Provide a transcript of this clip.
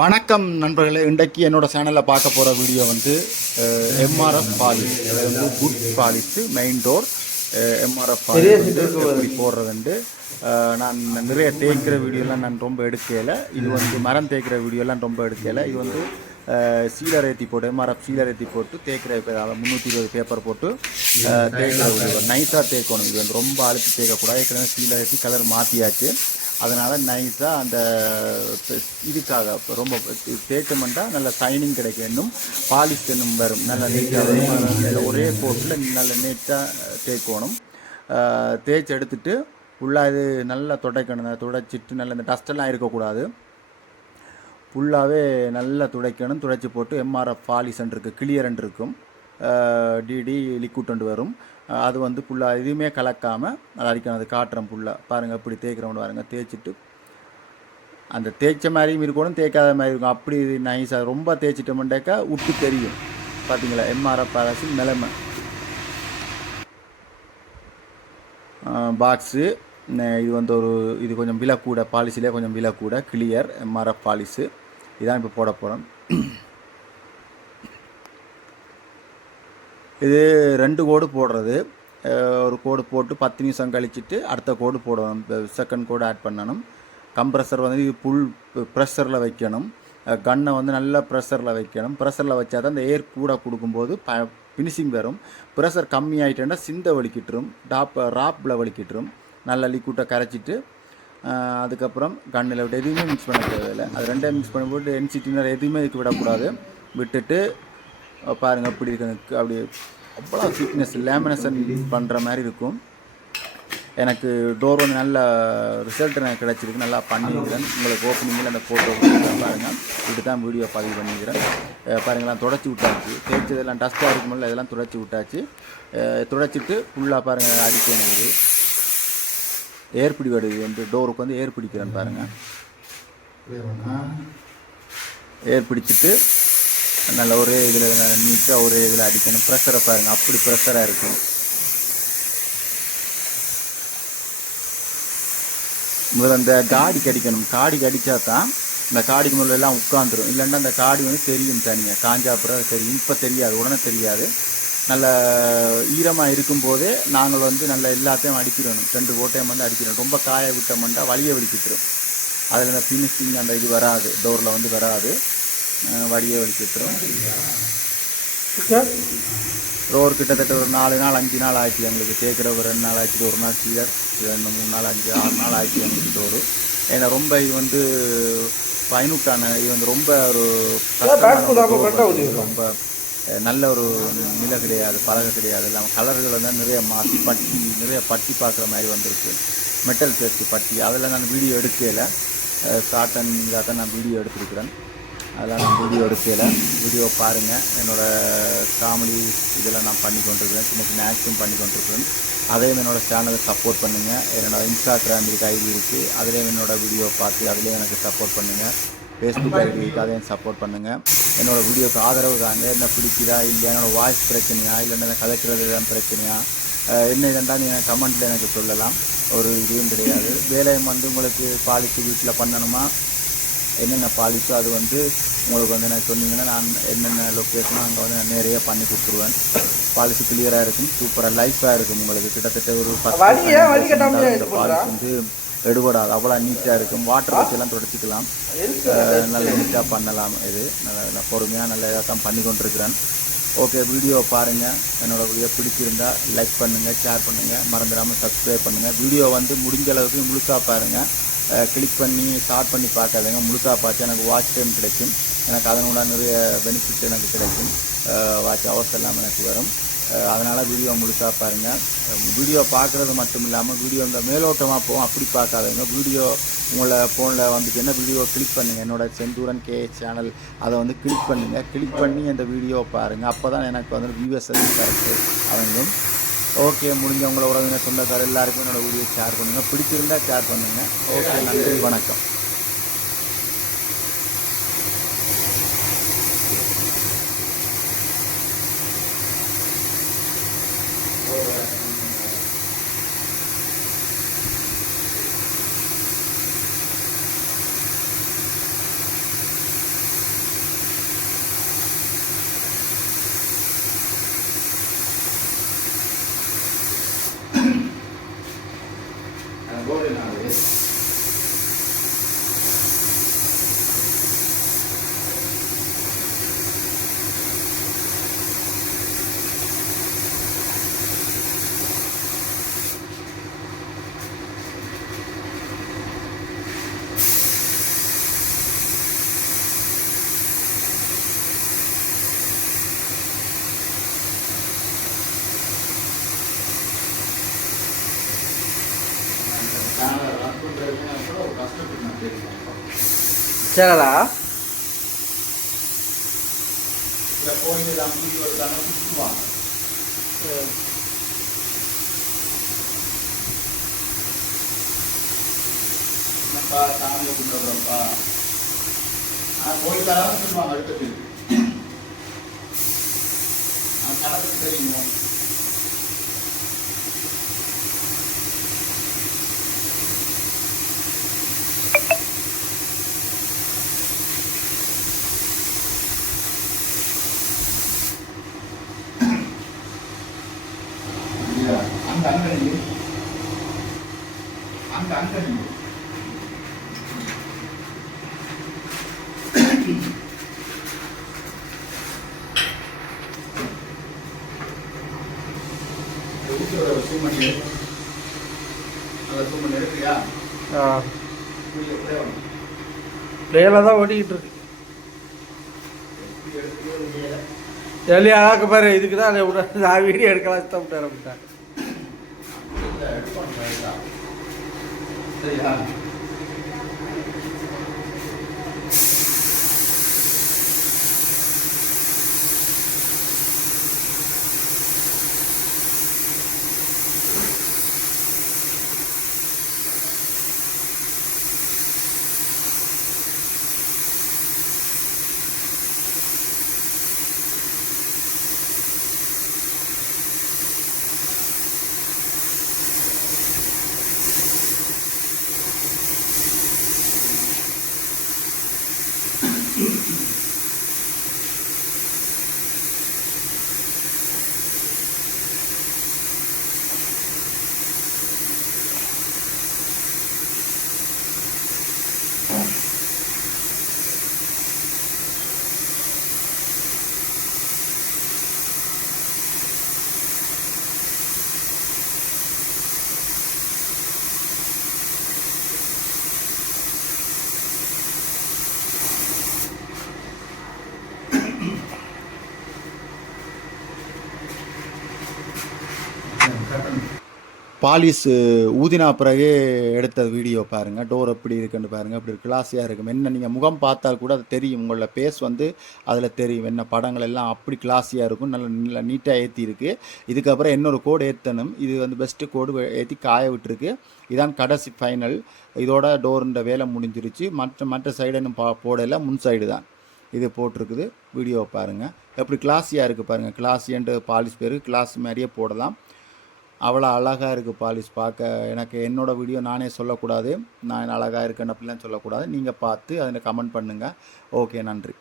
வணக்கம் நண்பர்களே, இன்றைக்கு என்னோட சேனலில் பார்க்க போகிற வீடியோ வந்து எம்ஆர்எஃப் பாலிஷ், அது வந்து good polish main door MRF polish வந்து எப்படி போடுறதுண்டு. நான் நிறைய தேய்க்கிற வீடியோலாம் நான் ரொம்ப எடுக்கலை. இது வந்து மரம் தேய்க்கிற வீடியோலாம் ரொம்ப எடுக்கலை. இது வந்து சீலர் ஏற்றி போட்டு எம்ஆர்எஃப் சீலர் ஏற்றி போட்டு தேய்க்கிற 320 பேப்பர் போட்டு தேய்க்கிற வீடியோ. நைஸாக தேய்க்கணும். இது வந்து ரொம்ப அழுத்தி தேய்க்கக்கூடாது. ஏற்கனவே சீலர் ஏற்றி கலர் மாற்றியாச்சு. அதனால் நைஸாக அந்த இதுக்காக ரொம்ப தேய்ச்சமெண்டா நல்ல ஷைனிங் கிடைக்கும், இன்னும் பாலிஷ் இன்னும் வரும், நல்ல நீட்டாக ஒரே கோட்டில் நல்ல நீட்டாக தேய்க்கணும். தேய்ச்சி எடுத்துட்டு ஃபுல்லாக இது நல்லா துடைக்கணும். துடைச்சிட்டு நல்ல இந்த டஸ்ட்டெல்லாம் இருக்கக்கூடாது. ஃபுல்லாகவே நல்லா துடைக்கணும். துடைச்சி போட்டு எம்ஆர்எஃப் பாலிஷன் இருக்குது, கிளியரன் இருக்கும், டிடி லிக்விட் வரும். அது வந்து ஃபுல்லாக எதுவுமே கலக்காமல் அதை அடிக்கணும். அது காட்டுறோம் ஃபுல்லாக பாருங்கள். இப்படி தேய்க்கிறவங்க பாருங்கள். தேய்ச்சிட்டு அந்த தேய்ச்ச மாதிரியும் இருக்கணும், தேய்க்காத மாதிரி இருக்கும். அப்படி நைஸாக ரொம்ப தேய்ச்சிட்டோம்னாக்கா விட்டு தெரியும். பார்த்தீங்களா எம்ஆர்எஃப் பாலிஷின் நிலைமை. பாக்ஸு இது வந்து இது கொஞ்சம் விலை கூட, பாலிசிலே கொஞ்சம் விலை கூட, கிளியர் எம்ஆர்எஃப் பாலிஷு இதான் இப்போ போட போகிறோம். இது 2 கோடு போடுறது. ஒரு கோடு போட்டு 10 நிமிஷம் கழிச்சிட்டு அடுத்த கோடு போடணும். செகண்ட் கோடு ஆட் பண்ணணும். கம்ப்ரெஸர் வந்து இது ஃபுல் ப்ரெஷரில் வைக்கணும். கன்னை வந்து நல்லா ப்ரெஷரில் வைக்கணும். ப்ரெஷரில் வச்சா தான் அந்த ஏர் கூட கொடுக்கும்போது ஃபினிஷிங் வரும். ப்ரெஷர் கம்மி ஆகிட்டேன்னா சிந்த வலிக்கிட்டுரும், ராப்பில் வலிக்கிட்டுரும். நல்லா லிக்விட்டை கரைச்சிட்டு அதுக்கப்புறம் கண்ணில் விட்டு எதுவுமே மிக்ஸ் பண்ண தேவையில்லை. அது ரெண்டையும் மிக்ஸ் பண்ணி போட்டு என்சிடினர் எதுவுமே இதுக்கு விடக்கூடாது. விட்டுட்டு பாருங்கள் அப்படி இருக்கு. அப்படி அவ்வளோ திக்னஸ் லேமினேஷன் பண்ணுற மாதிரி இருக்கும். எனக்கு டோர் வந்து நல்ல ரிசல்ட் எனக்கு கிடச்சிருக்கு. நல்லா பண்ணிக்கிறேன். உங்களுக்கு ஓப்பனிங்கில் அந்த ஃபோட்டோ பாருங்கள். இப்படி தான் வீடியோ பதிவு பண்ணிக்கிறேன். பாருங்கள், தொடச்சி விட்டாச்சு. தேய்ச்சதெல்லாம் டஸ்ட்டாக இருக்கும்போது இதெல்லாம் தொடச்சி விட்டாச்சு. துடைச்சிட்டு ஃபுல்லாக பாருங்கள் அடிக்கணும். இது ஏர்பிடி வருது வந்து டோருக்கு வந்து ஏர் பிடிக்கிறேன்னு பாருங்கள். ஏர் பிடிச்சிட்டு நல்ல ஒரே இதில் நீட்டாக ஒரே இதில் அடிக்கணும். ப்ரெஷரை பாருங்கள், அப்படி ப்ரெஷராக இருக்கும். முதல்ல அந்த காடிக்கு அடிக்கணும். காடிக்கு அடித்தா தான் இந்த காடிக்கு முதல்ல எல்லாம் உட்காந்துரும். இல்லைன்னா அந்த காடி வந்து தெரியும் தனியாக, காஞ்சா அப்புறம் தெரியும். இப்போ தெரியாது, உடனே தெரியாது. நல்ல ஈரமாக இருக்கும்போதே நாங்கள் வந்து நல்ல எல்லாத்தையும் அடிக்கிடணும். 2 கோட்டையும் வந்து அடிக்கணும். ரொம்ப காய விட்டோம்னா வலியை வலிக்கிட்டுரும். அதில் இந்த ஃபினிஷிங் அந்த இது வராது, டோரில் வந்து வராது, வடியை வலிக்கிட்டுரும். ரோர் கிட்டத்தட்ட ஒரு 4 நாள் 5 நாள் ஆயிடுச்சு எங்களுக்கு. தேய்க்கிற ஒரு 2 நாள் ஆயிடுச்சு, ஒரு நாள் சீலர் 3 நாள் 5 6 நாள் ஆயிடுச்சு எங்களுக்கு டோரு. ஏன்னா ரொம்ப இது வந்து பயனுட்டான, இது வந்து ரொம்ப ஒரு ரொம்ப நல்ல ஒரு நிலை கிடையாது, பழக கிடையாது. இல்லாமல் கலர்கள் வந்து நிறைய மாற்றி நிறைய பட்டி பார்க்குற மாதிரி வந்திருக்கு. மெட்டல் பேஸ்ட் பட்டி, அதில் நான் வீடியோ எடுக்கலை. ஷார்ட் அண்ட் இதாக தான் நான் வீடியோ எடுத்துருக்கிறேன். அதெல்லாம் நான் வீடியோ எடுக்கலை. வீடியோ பாருங்கள். என்னோடய காமெடி இதெல்லாம் நான் பண்ணி கொண்டிருக்கிறேன். சின்ன சின்ன ஆக்ஷன் பண்ணி கொண்டிருக்கிறேன். அதையும் என்னோடய சேனலை சப்போர்ட் பண்ணுங்கள். என்னோடய இன்ஸ்டாகிராம் இதுக்கு ஐடி இருக்குது, அதுலேயும் என்னோடய வீடியோ பார்த்து அதுலேயும் எனக்கு சப்போர்ட் பண்ணுங்கள். ஃபேஸ்புக் ஐடி இருக்குது, அதையும் சப்போர்ட் பண்ணுங்கள். என்னோடய வீடியோக்கு ஆதரவு தாங்க. என்ன பிடிக்குதா இல்லையா, என்னோடய வாய்ஸ் பிரச்சனையா இல்லைன்னா கதைக்கிறது தான் பிரச்சனையா, என்ன இதெல்லாம் நீங்கள் கமெண்ட்டில் எனக்கு சொல்லலாம். ஒரு இதுவும் கிடையாது. வேலையை வந்து உங்களுக்கு பாலிசி வீட்டில் பண்ணணுமா, என்னென்ன பாலிஷோ அது வந்து உங்களுக்கு வந்து எனக்கு சொன்னீங்கன்னா நான் என்னென்ன லொக்கேஷனோ அங்கே வந்து நான் நிறைய பண்ணி கொடுத்துருவேன். பாலிசி கிளியராக இருக்கும், சூப்பராக லைஃபாக இருக்கும். உங்களுக்கு கிட்டத்தட்ட ஒரு 10 பாலிசி வந்து எடுபடாது, அவ்வளோ நீட்டாக இருக்கும். வாட்டர் வச்செல்லாம் துடைச்சிக்கலாம், நல்ல நீட்டாக பண்ணலாம். இது நல்லா பொறுமையாக நல்ல இதாக தான் பண்ணி கொண்டிருக்கிறேன். ஓகே, வீடியோ பாருங்கள். என்னோடய வீடியோ பிடிச்சிருந்தா லைக் பண்ணுங்கள், ஷேர் பண்ணுங்கள், மறந்துடாமல் சப்ஸ்கிரைப் பண்ணுங்கள். வீடியோ வந்து முடிஞ்ச அளவுக்கு முழுசாக பாருங்கள். கிளிக் பண்ணி ஸ்டார்ட் பண்ணி பார்க்காதீங்க. முழுசாக பார்த்து எனக்கு வாட்ச் டைம் கிடைக்கும். எனக்கு அதனோட நிறைய பெனிஃபிட் எனக்கு கிடைக்கும். வாட்ச் ஹவர்ஸ் எல்லாம் எனக்கு வரும். அதனால் வீடியோ முழுசாக பாருங்கள். வீடியோ பார்க்குறது மட்டும் இல்லாமல் வீடியோ இந்த மேலோட்டமாக போகும், அப்படி பார்க்காதீங்க. வீடியோ உங்களை ஃபோனில் வந்துச்சுன்னா வீடியோ கிளிக் பண்ணுங்கள். என்னோடய செந்தூரன் KH சேனல், அதை வந்து கிளிக் பண்ணுங்கள். கிளிக் பண்ணி அந்த வீடியோ பாருங்கள். அப்போ தான் எனக்கு வந்து வியூவர்ஸ் கரெக்டு அவங்களும். ஓகே, முடிஞ்சவங்கள உறவினர் சொந்தக்காரர் எல்லாருக்கும் என்னோடய வீடியோ ஷேர் பண்ணுங்கள். பிடிச்சிருந்தால் ஷேர் பண்ணுங்கள். ஓகே, நன்றி, வணக்கம். சரிடா இந்த கோயில் எல்லாம் வீடியோ எடுத்தாங்க சுற்றுவாங்க. என்னப்பா சாமியை கொண்டு வர்றப்பா கோயில்காரங்க சொல்லுவாங்க அடுத்தது கணக்கு தெரியுமோ அந்த அங்கனி அந்த அங்கனி சூமணி அந்த சூமணி எடுக்கிறியா? பிளேல தான் ஓடிக்கிட்டு இருக்கு. எல்லி அழகு பாரு, இதுக்கு தான் நான் வீடியோ எடுக்கலாம் இஷ்டப்பட்டேன். சரியா? பாலிஸ் ஊதினா பிறகு எடுத்த வீடியோ பாருங்கள். டோர் எப்படி இருக்குன்னு பாருங்கள். அப்படி கிளாஸியாக இருக்கும். என்ன நீங்கள் முகம் பார்த்தா கூட அது தெரியும். உங்களோட பேஸ் வந்து அதில் தெரியும். என்ன படங்கள் எல்லாம் அப்படி கிளாஸியாக இருக்கும். நல்லா நீட்டாக ஏற்றி இருக்குது. இதுக்கப்புறம் இன்னொரு கோடு ஏற்றணும். இது வந்து பெஸ்ட்டு கோடு ஏற்றி காய விட்டுருக்கு. இதான் கடைசி ஃபைனல். இதோட டோருன்ற வேலை முடிஞ்சிருச்சு. மற்ற சைடு இன்னும் போடலை. முன் சைடு தான் இது போட்டிருக்குது. வீடியோவை பாருங்கள். எப்படி கிளாஸியாக இருக்குது பாருங்கள். கிளாஸியன்ட்டு பாலிஸ் பேர் கிளாஸ் மாதிரியே போடலாம். அவ்வளோ அழகாக இருக்குது பாலிஸ் பார்க்க. எனக்கு என்னோடய வீடியோ நானே சொல்லக்கூடாது. நான் அழகாக இருக்கேன்னு அப்படிலாம் சொல்லக்கூடாது. நீங்கள் பார்த்து அதில் கமெண்ட் பண்ணுங்கள். ஓகே, நன்றி.